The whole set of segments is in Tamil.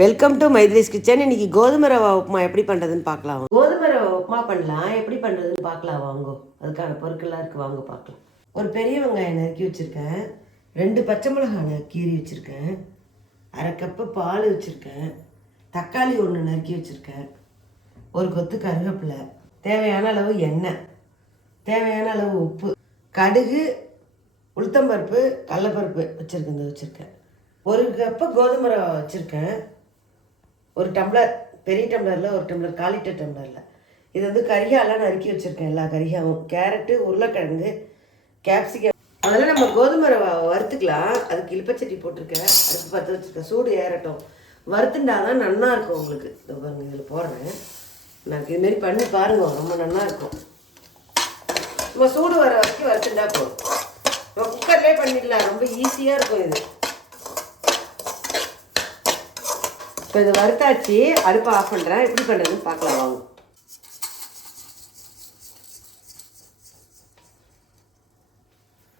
வெல்கம் டு மைத்ரிஸ் கிச்சன் இன்னைக்கு கோதுமை ரவா உப்புமா எப்படி பண்ணுறதுன்னு பார்க்கலாம். கோதுமை ரவா உப்புமா பண்ணலாம். எப்படி பண்ணுறதுன்னு பார்க்கலாம் வாங்கோ. அதுக்கான பொருட்கள்லாம் இருக்குது வாங்க பார்க்கலாம். ஒரு பெரிய வெங்காயம் நறுக்கி வச்சுருக்கேன். ரெண்டு பச்சை மிளகாய் கீறி வச்சுருக்கேன். அரை கப்பு பால் வச்சுருக்கேன். தக்காளி ஒன்று நறுக்கி வச்சுருக்கேன். ஒரு கொத்து கருவேப்பிலை. தேவையான அளவு எண்ணெய். தேவையான அளவு உப்பு. கடுகு உளுத்தம்பருப்பு கடலப்பருப்பு வச்சுருக்கேன் வச்சுருக்கேன். ஒரு கப்பு கோதுமை ரவா வச்சுருக்கேன். ஒரு டம்ளர் பெரிய டம்ளரில் ஒரு டம்ளர் காலிட்ட டம்ளரில். இது வந்து கரிகாலாம் நறுக்கி வச்சுருக்கேன் எல்லா கரிகாவும். கேரட்டு உருளைக்கிழங்கு கேப்சிகம். அதெல்லாம் நம்ம கோதுமை ரவை வறுத்துக்கலாம். அதுக்கு இழுப்பச்சட்டி போட்டிருக்கேன். அடுப்பு பற்ற வச்சுருக்கேன். சூடு ஏறட்டும். வறுத்துண்டா தான் நல்லா இருக்கும் உங்களுக்கு. இதோ பாருங்க இதில் போடுறேன். நான் இதுமாரி பண்ணி பாருங்க. ரொம்ப நல்லா இருக்கும். நம்ம சூடு வர வரைக்கும் வறுத்துண்டா போதும். குக்கர்லேயே பண்ணிடலாம். ரொம்ப ஈஸியாக இருக்கும் இது. இப்போ இது வறுத்தாச்சு அடுப்பை ஆஃப் பண்ணுறேன் எப்படி பண்ணுறதுன்னு பார்க்கலாம் வாங்க.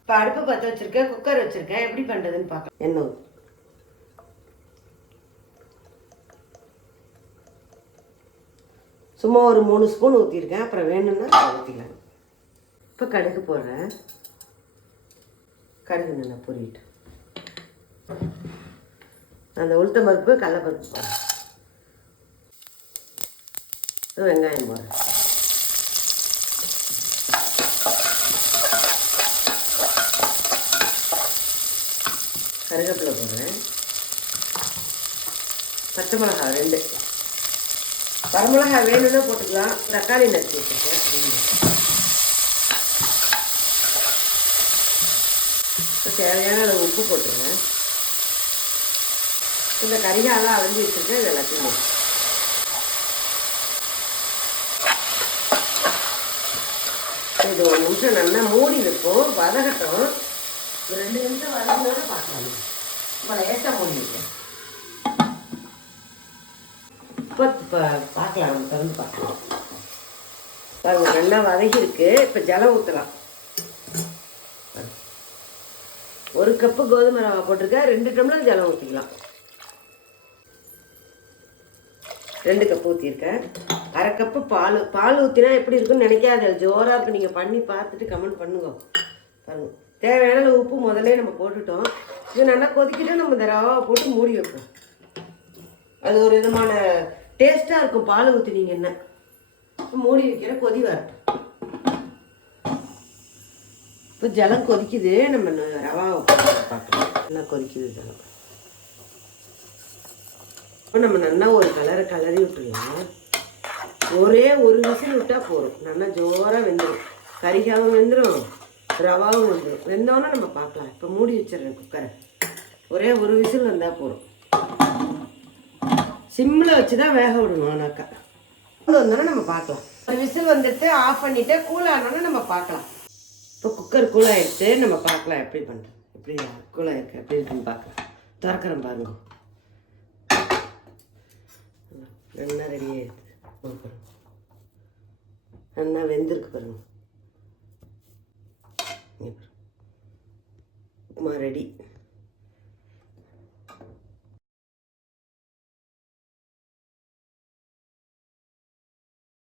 இப்போ அடுப்பு பற்ற வச்சுருக்கேன் குக்கர் வச்சுருக்கேன். எப்படி பண்ணுறதுன்னு பார்க்கலாம். என்ன சும்மா ஒரு மூணு ஸ்பூன் ஊற்றிருக்கேன் அப்புறம் வேணும்னா ஊற்றிக்கலாம் இப்போ கடுகு போடுறேன். கடுகு நல்லா பொரியிட்டு அந்த உளுத்தம் பருப்பு கடலப்பருப்பு போடுறேன் வெங்காயம் போடுறேன் கருகப்பில் போடுறேன் பச்சை மிளகாய் ரெண்டு. வரமிளகாய் வேணும்னா போட்டுக்கலாம். தக்காளி நறுக்கி வச்சுருக்கேன். தேவையான அளவு உப்பு போட்டுருங்க இந்த கரிகாலாம் அரைஞ்சி வச்சுருக்கேன் இது எல்லாத்தையும் இது ஒரு நிமிஷம் நல்லா மூடி வைப்போம். வதகட்டும். ஒரு ரெண்டு நிமிஷம் வதங்கினோட பார்க்கலாம். இப்போ லேசாக மூடி இப்போ இப்போ பார்க்கலாம் திறந்து பார்க்கலாம். பாருங்க நல்லா வதகிருக்கு இப்போ ஜலம் ஊற்றலாம் ஒரு கப்பு கோதுமை ரவை போட்டிருக்கேன். ரெண்டு டம்ளர் ஜலம் ஊற்றிக்கலாம் ரெண்டு கப் ஊற்றிருக்கேன் அரை கப்பு பால் பால் ஊற்றினா எப்படி இருக்குன்னு நினைக்காத ஜோராக இப்போ நீங்கள் பண்ணி பார்த்துட்டு கமெண்ட் பண்ணுங்க. பாருங்கள் தேவையான உப்பு முதல்ல நம்ம போட்டுட்டோம். இது நல்லா கொதிக்கிட்டு நம்ம இந்த ரவாவை போட்டு மூடி வைப்போம். அது ஒரு விதமான டேஸ்ட்டாக இருக்கும் பால் ஊற்றினீங்கன்னா மூடி வைக்கிற கொதி வரட்டும் இப்போ ஜலம் கொதிக்குது. நம்ம ரவாவை பார்க்கலாம் நல்லா கொதிக்குது ஜலம். இப்போ நம்ம நல்லா ஒரு கலரை கலரி விட்டுருலாம் ஒரே ஒரு விசில் விட்டால் போதும். நல்லா ஜோராக வெந்துடும் கறிகாவும் வெந்துடும் ரவாவும் வந்துடும் வெந்தோன்னே நம்ம பார்க்கலாம். இப்போ மூடி வச்சிடுறேன் குக்கரை ஒரே ஒரு விசில் வந்தால் போதும். சிம்மில் வச்சு தான் வேக விடணும் ஆனாக்கா. வந்தோன்னே நம்ம பார்க்கலாம். ஒரு விசில் வந்துட்டு ஆஃப் பண்ணிவிட்டு கூல் நம்ம பார்க்கலாம். இப்போ குக்கர் கூல் நம்ம பார்க்கலாம். எப்படி பண்ணுறோம் எப்படி கூல் ஆயிருக்கு? எப்படி இருக்குன்னு பார்க்கலாம். திறக்கிறேன் பாருங்க. நல்லா ரெடி ஆயிடுது நல்லா வெந்திருக்கு பாருங்கள் பாருங்க. உப்புமா ரெடி